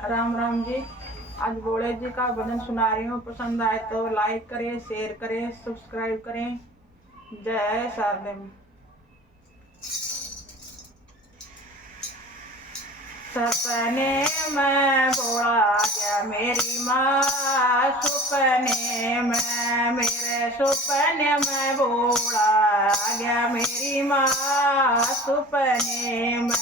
राम राम जी। आज भोले जी का भजन सुना रही हूँ। पसंद आए तो लाइक करें, शेयर करें, सब्सक्राइब करें। जय शारदेव। सपने में भोला गया मेरी माँ, सपने में मेरे सपने में भोला गया मेरी माँ, सपने में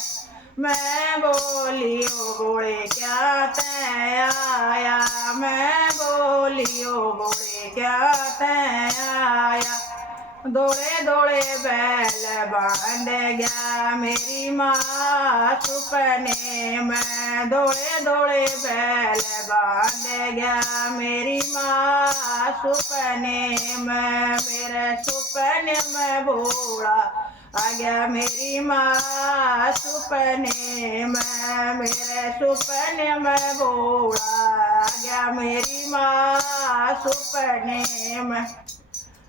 मैं बोली ओ बोले क्या तै आया, मैं बोली ओ बोले क्या तै आया। दौड़े दौड़े बैल बांध गया मेरी माँ, सपने में दौड़े दौड़े बैल बांध गया मेरी माँ, सपने में मेरे सपने में भोला आ गया मेरी माँ, सपने में मेरे सपने में भोला आ गया मेरी माँ, सपने में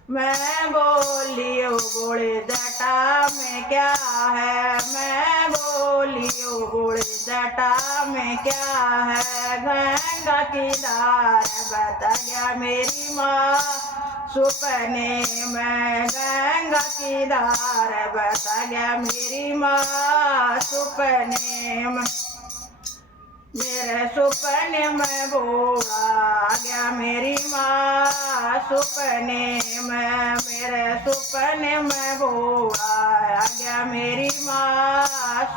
मैं बोली ओ बोले जटा में क्या है, मैं बोली ओ बोले जटा में क्या है। गंगा की धार बता गया मेरी माँ, सपने में गंगा की धार बता गया मेरी माँ, सपने में मेरे सपने में भोला आ गया मेरी माँ, सपने में मेरे सपने में भोला आ गया मेरी माँ,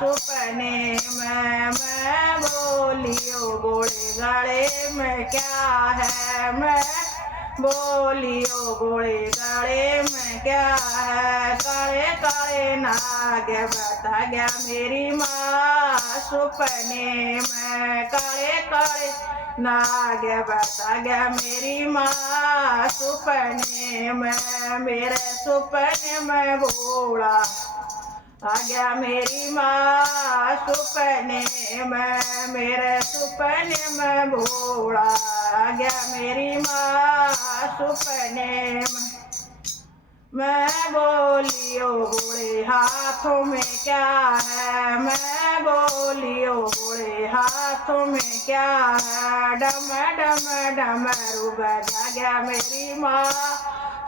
सपने में मैं बोली ओ बोले गले में क्या है, मैं बोली ओ बोले गले में क्या है। काले काले नाग बता गया मेरी माँ, सपने में काले काले नाग बता गया मेरी माँ, सपने में मेरे सपने में भोला आ गया मेरी माँ, सपने में मेरे सपने में भोला आ गया मेरी माँ, सपने में मैं बोली ओ बोले हाथों में क्या है, मैं बोली ओ बोले हाथों में क्या है। डम डम डमरू बजा गया मेरी माँ,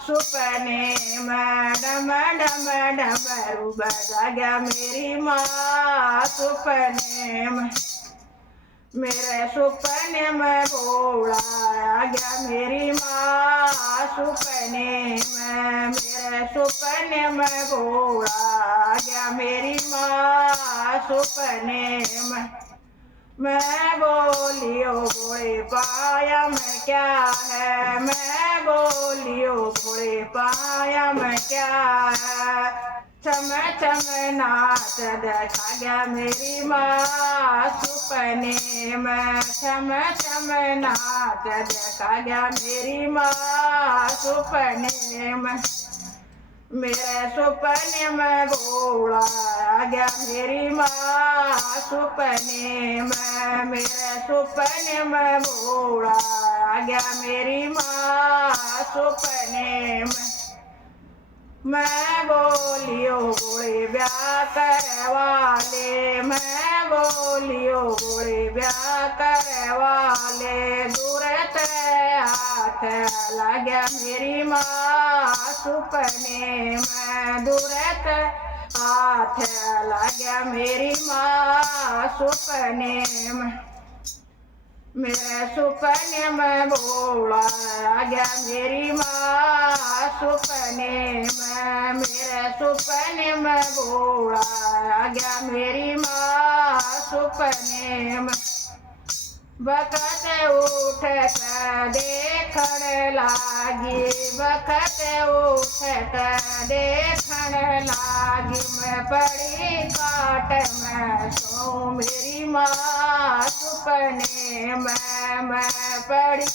सपने में डम डम डमरू बजा गया मेरी माँ, सपने में मेरे सपने में भोला आ गया मेरी माँ, सपने में मेरे सपने में भोला आ गया मेरी माँ, सपने में मैं बोली ओ बोले पाया में क्या है, मैं बोली ओ बोले पाया में क्या है। चम चम नाच देखा गया मेरी माँ, सपने में चम चम नाच देखा गया मेरी माँ, सपने में मेरे सपने में भोला आ गया मेरी माँ, सपने में मेरे सपने में भोला आ गया मेरी माँ, सपने में मैं बोली ओ बोले ब्याह करे वाले, मैं बोली ओ बोले ब्याह करे वाले। दूर ते हाथ लग गया मेरी माँ, सपने में दूर ते हाथ लग गया मेरी माँ, सपने में मेरे सपने में भोला आ गया मेरी माँ, सपने में मेरे सपने में भोला आ गया मेरी माँ, सपने में बखत उठ कर देखण लागी, बखत उठ कर देखण लागी। मैं पड़ी काट में सो मेरी माँ, सपने में मैं पड़ी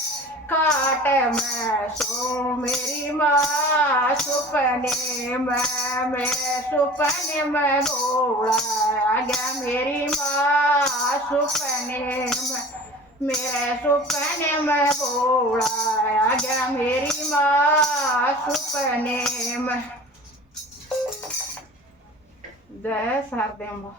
काट में सो मेरी माँ, सपने में मेरे सपने में भोला आ गया मेरी माँ, सपने में मेरे सपने में भोला आ गया मेरी माँ, सपने में। जय शारदेव।